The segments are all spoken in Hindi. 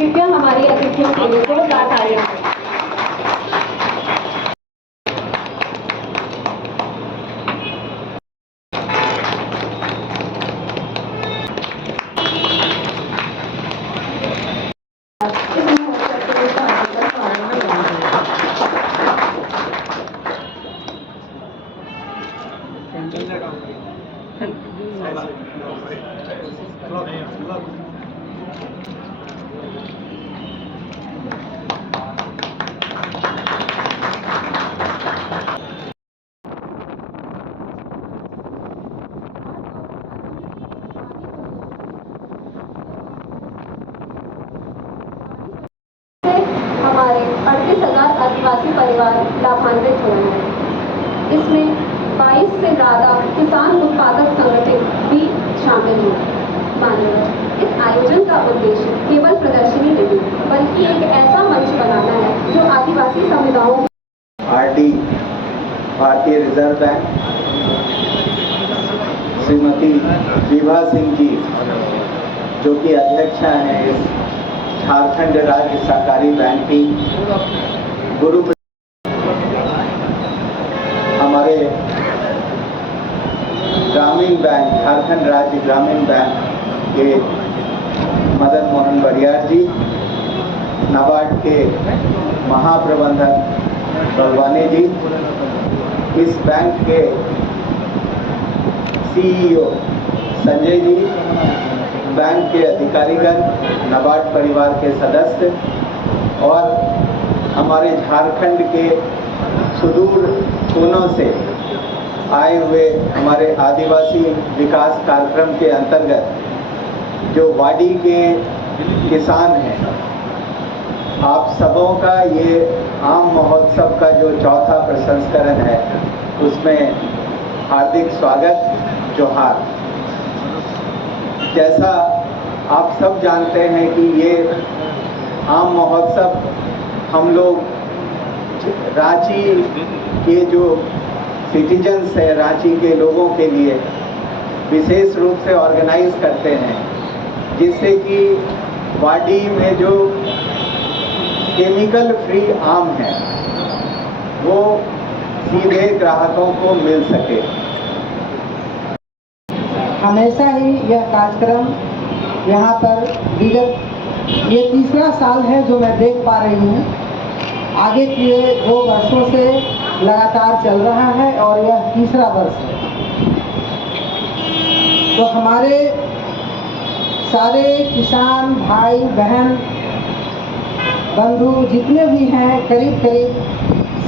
कृपया हमारी अतिथियों के लिए जोरदार तालियां। हमारे 38,000 आदिवासी परिवार लाभान्वित हुए हैं। इसमें 22 से ज़्यादा किसान उत्पादक संगठन भी शामिल हैं। मान्यवर, इस आयोजन का उद्देश्य केवल प्रदर्शनी नहीं बल्कि एक ऐसा मंच बनाना है जो आदिवासी समुदायों आरडी भारतीय रिजर्व बैंक श्रीमती विभा सिंह जी जो कि अध्यक्षा हैं इस झारखंड राज्य सहकारी बैंक की, गुरु हमारे ग्रामीण बैंक झारखंड राज्य ग्रामीण बैंक के मदन मोहन बरियार जी, नाबार्ड के महाप्रबंधक बलवानी जी, इस बैंक के सीईओ संजय जी, बैंक के अधिकारीगण, नाबार्ड परिवार के सदस्य और हमारे झारखंड के सुदूर कोनों से आए हुए हमारे आदिवासी विकास कार्यक्रम के अंतर्गत जो वाडी के किसान हैं, आप सबों का ये आम महोत्सव का जो चौथा प्रसंस्करण है उसमें हार्दिक स्वागत, जोहार। जैसा आप सब जानते हैं कि ये आम महोत्सव हम लोग रांची के जो सिटीजन्स हैं, रांची के लोगों के लिए विशेष रूप से ऑर्गेनाइज करते हैं, जिससे कि वाडी में जो केमिकल फ्री आम है वो सीधे ग्राहकों को मिल सके। हमेशा ही यह कार्यक्रम यहाँ पर विगत ये तीसरा साल है जो मैं देख पा रही हूँ। आगे के 2 वर्षों से लगातार चल रहा है और यह तीसरा वर्ष है। तो हमारे सारे किसान भाई बहन बंधु जितने भी हैं करीब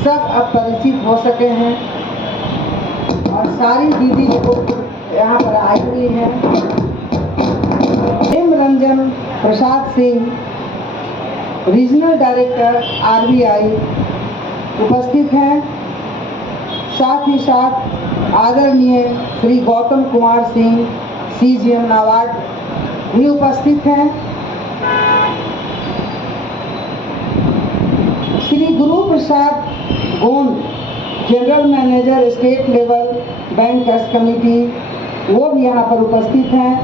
सब अब परिचित हो सके हैं और सारी दीदी जो यहाँ पर आई हुई हैं। प्रेम Ranjan Prasad Singh regional director RBI उपस्थित हैं। साथ ही साथ आदरणीय श्री गौतम कुमार सिंह CGM नाबार्ड भी उपस्थित हैं। Shri Guru Prasad Gond general manager state level bankers committee वो भी यहाँ पर उपस्थित हैं।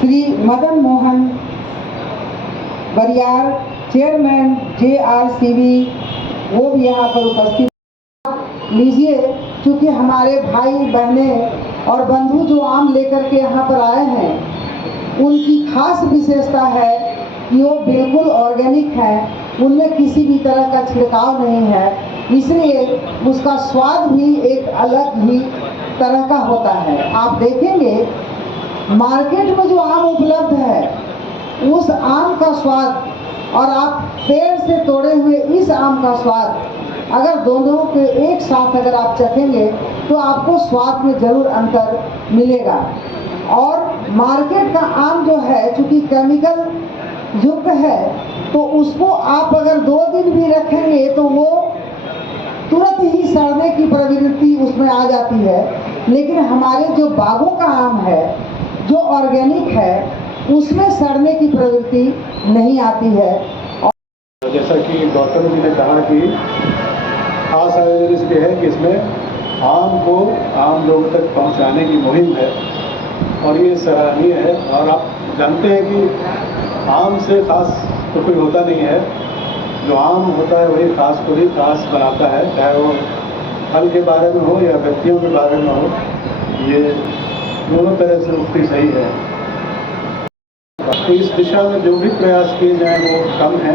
श्री मदन मोहन बरियार चेयरमैन JRCB वो भी यहाँ पर उपस्थित लीजिए। क्योंकि हमारे भाई बहनें और बंधु जो आम लेकर के यहाँ पर आए हैं उनकी खास विशेषता है कि वो बिल्कुल ऑर्गेनिक है, उनमें किसी भी तरह का छिड़काव नहीं है, इसलिए उसका स्वाद भी एक अलग ही तरह का होता है। आप देखेंगे मार्केट में जो आम उपलब्ध है उस आम का स्वाद और आप पेड़ से तोड़े हुए इस आम का स्वाद अगर दोनों के एक साथ अगर आप चखेंगे तो आपको स्वाद में जरूर अंतर मिलेगा। और मार्केट का आम जो है चूँकि केमिकल युक्त है तो उसको आप अगर 2 दिन भी रखेंगे तो वो तुरंत ही सड़ने की प्रवृत्ति उसमें आ जाती है। लेकिन हमारे जो बागों का आम है जो ऑर्गेनिक है उसमें सड़ने की प्रवृत्ति नहीं आती है। जैसा कि गौतम जी ने कहा कि खास आयोजन इसलिए है कि इसमें आम को आम लोगों तक पहुंचाने की मुहिम है और ये सराहनीय है। और आप जानते हैं कि आम से खास तो कोई होता नहीं है। जो आम होता है वही खास को ही खास बनाता है, चाहे वो फल के बारे में हो या व्यक्तियों के बारे में हो। ये दोनों तरह से उक्ति सही है। तो इस दिशा में जो भी प्रयास किए जाएं वो कम है।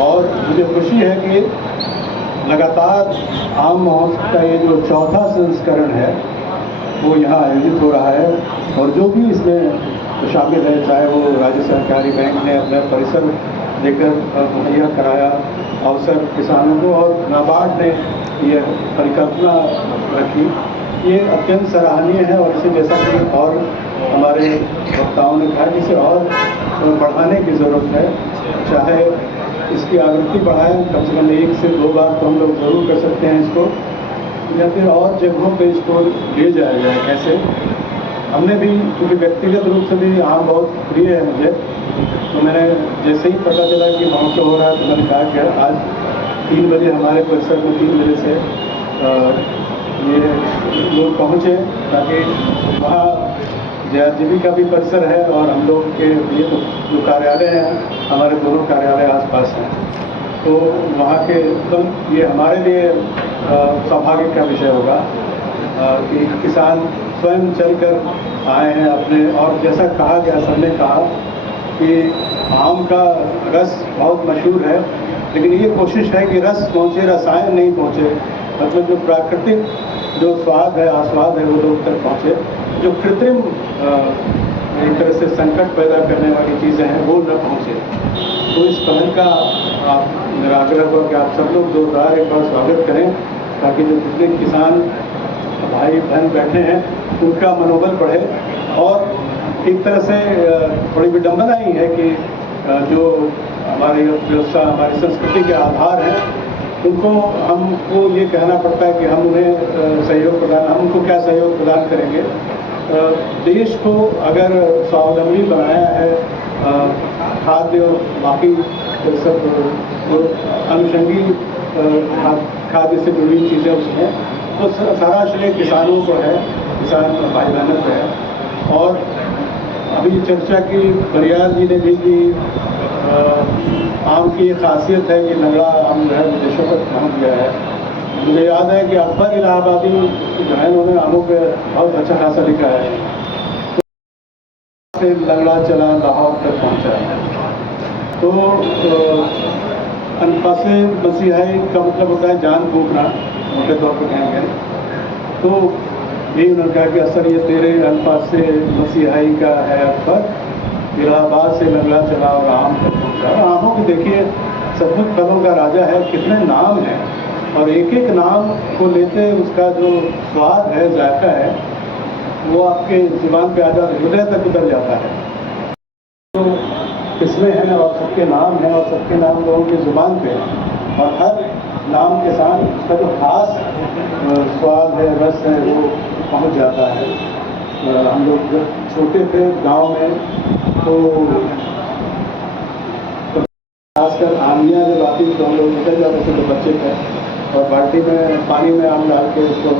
और मुझे खुशी है कि लगातार आम महोत्सव का ये जो चौथा संस्करण है वो यहाँ आयोजित हो रहा है। और जो भी इसमें शामिल है, चाहे वो राज्य सहकारी बैंक ने अपना परिसर देकर मुहैया कराया अवसर किसानों को, और नाबार्ड ने ये परिकल्पना रखी, ये अत्यंत सराहनीय है। और इसे जैसा कि और हमारे वक्ताओं ने कहा कि इसे और बढ़ाने की ज़रूरत है। चाहे इसकी आवृत्ति बढ़ाएं, कम से कम 1 से 2 बार तो हम लोग ज़रूर कर सकते हैं इसको, या फिर और जगहों पे इसको ले जाया जाए। कैसे हमने भी, क्योंकि व्यक्तिगत रूप से भी आम बहुत प्रिय है मुझे, तो मैंने जैसे ही पता चला कि महोत्सव हो रहा है तो मैंने कहा कि आज 3 बजे हमारे परिसर में 3 बजे से ये लोग पहुँचे, ताकि वहाँ JRGB का भी परिसर है और हम लोग के ये जो कार्यालय हैं, हमारे दोनों कार्यालय आसपास हैं, तो वहाँ के एकदम ये हमारे लिए सौभाग्य का विषय होगा कि किसान स्वयं चलकर आए हैं अपने। और जैसा कहा गया, सबने कहा कि आम का रस बहुत मशहूर है, लेकिन ये कोशिश है कि रस पहुँचे, रसायन नहीं पहुँचे। मतलब जो प्राकृतिक जो स्वाद है, आस्वाद है, वो लोग तक पहुँचे। जो कृत्रिम एक तरह से संकट पैदा करने वाली चीज़ें हैं वो न पहुँचे। तो इस पहल का मेरा आग्रह हुआ कि आप सब लोग जोरदार एक बार स्वागत करें, ताकि जो जितने किसान भाई बहन बैठे हैं उनका मनोबल बढ़े। और एक तरह से थोड़ी विडम्बना ही है कि जो हमारी व्यवस्था, हमारी संस्कृति के आधार हैं, उनको हमको ये कहना पड़ता है कि हम उन्हें सहयोग प्रदान, हम उनको क्या सहयोग प्रदान करेंगे। देश को अगर स्वावलंबी बनाया है खाद्य और बाकी सब जो अनुषंगी खाद्य से जुड़ी चीज़ें उसमें, तो सारा श्रेय किसानों को है, किसान भाई बहनों को है। और अभी चर्चा की बरियार जी ने भी कि आम की ये खासियत है कि लंगड़ा आम जो है विदेशों तक पहुँच गया है। मुझे याद है कि अकबर इलाहाबादी जो है उन्होंने आमों पे बहुत अच्छा खासा लिखा है, तो लंगड़ा चला लाहौर तक पहुँचा। तो अनफासे मसीहाई का मतलब होता है जान फूकना, मोटे तौर पर कहेंगे। तो यही उन्होंने कहा कि असर ये तेरे अनफासे मसीहाई का है अकबर, इलाहाबाद से लंगड़ा चला और आम तक पहुँचा। आमों की देखिए सचमुच फलों का राजा है, कितने नाम हैं, और एक एक नाम को लेते उसका जो स्वाद है, जायका है, वो आपके ज़ुबान पे आ जाता, हृदय तक उतर जाता है। तो किस्में हैं और सबके नाम हैं और सबके नाम लोगों की ज़ुबान पे हैं, और हर नाम के साथ उसका जो खास स्वाद है, रस है, वो पहुंच जाता है। हम लोग जब छोटे थे गांव में, तो खासकर आंधियाँ जब आती तो हम लोग निकल जाते थे, तो बच्चे थे, और बाल्टी में पानी में आम डाल के उसको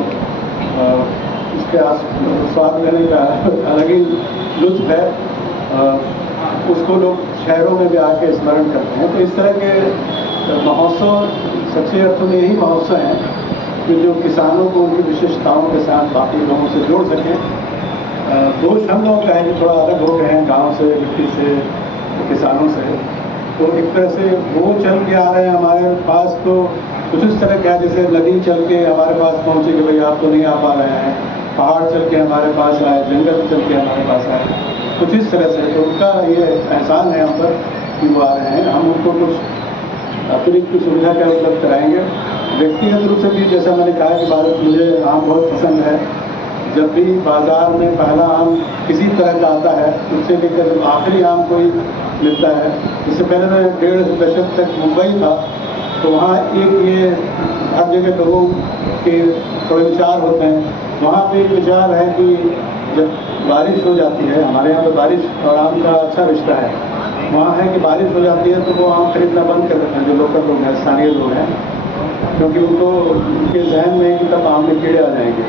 उसके स्वाद लेने का अलग ही लुत्फ है। उसको लोग शहरों में भी आके स्मरण करते हैं। तो इस तरह के महोत्सव सच्चे अर्थों में यही महोत्सव हैं कि जो किसानों को उनकी विशेषताओं के साथ बाकी लोगों से जोड़ सकें। दोष हम लोगों का है कि थोड़ा अलग हो गए हैं गाँव से, मिट्टी से, किसानों से। तो एक तरह से वो चल के आ रहे हैं हमारे पास, तो कुछ इस तरह क्या, जैसे नदी चल के हमारे पास पहुँचे कि भाई आप तो नहीं आ पा रहे हैं, पहाड़ चल के हमारे पास आए, जंगल चल के हमारे पास आए, कुछ इस तरह से। तो उनका ये एहसान है हम पर कि वो आ रहे हैं, हम उनको कुछ अतिरिक्त सुविधा क्या उपलब्ध कराएंगे। व्यक्तिगत रूप से भी जैसा मैंने कहा कि मुझे आम बहुत पसंद है। जब भी बाज़ार में पहला आम किसी तरह का आता है, उससे लेकर जब आखिरी आम कोई मिलता है, इससे पहले मैं 1.5 दशक तक मुंबई था, तो वहाँ एक ये हर जगह लोगों के थोड़े विचार होते हैं। वहाँ पे एक विचार है कि जब बारिश हो जाती है, हमारे यहाँ तो बारिश और आम का अच्छा रिश्ता है, वहाँ है कि बारिश हो जाती है तो वो आम खरीदना बंद कर देते हैं जो लोकल लोग हैं, स्थानीय लोग हैं, क्योंकि उनको उनके जहन में कि तब आम में कीड़े आ जाएंगे।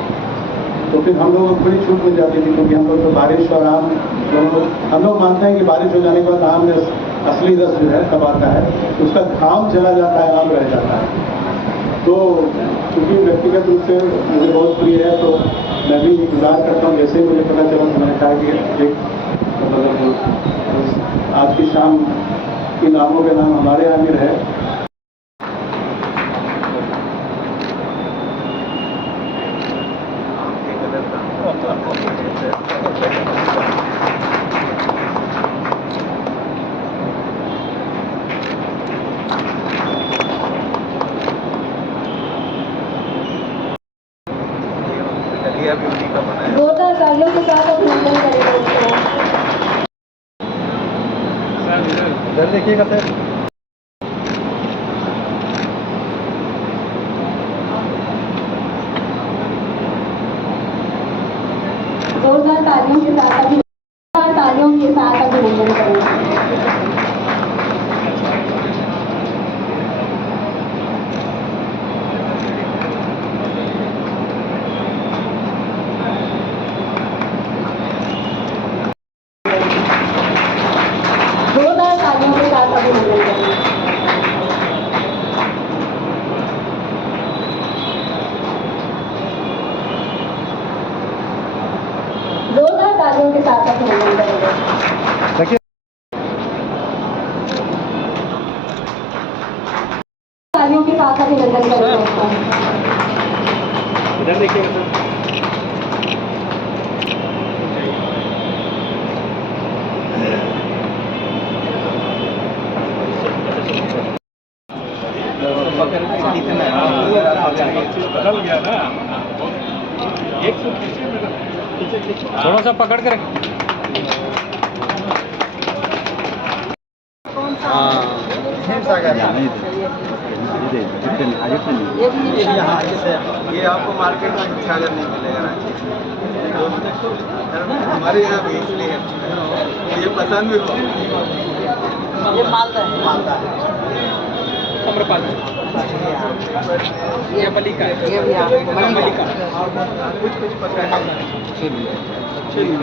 तो फिर हम लोगों को बड़ी छूट मिल जाती थी, क्योंकि हम लोग तो बारिश और आम दोनों, हम लोग मानते हैं कि बारिश हो जाने के बाद आम में असली रस जो है तब आता है, उसका धाम चला जाता है, आम रह जाता है। तो चूँकि व्यक्तिगत रूप से मुझे बहुत प्रिय है, तो मैं भी इंतज़ार करता हूँ। जैसे ही मुझे पता चला तो मैंने कहा कि एक मतलब आज की शाम इन आमों के नाम हमारे यहाँ भी रहे। जोरदार तालियों के साथ अभिनंदन करेंगे उसका। इधर देखिएगा सर। जोरदार तालियों के साथ अभिनंदन करेंगे। जोरदार तालियों के साथ अभिनंदन करेंगे। जोरदार तालियों के साथ अभिनंदन करेंगे। तालियों के साथ अभिनंदन करेंगे। इधर देखिएगा सर। बदल गया ना, थोड़ा सा पकड़ कर ये आपको मार्केट में छागर नहीं मिलेगा रांची, हमारे यहाँ भी इसलिए ये पसंद भी हो। ये मालदा है। अम्रपाली, ये मलिका है, ये भी आप मलिका कुछ पता है। चलिए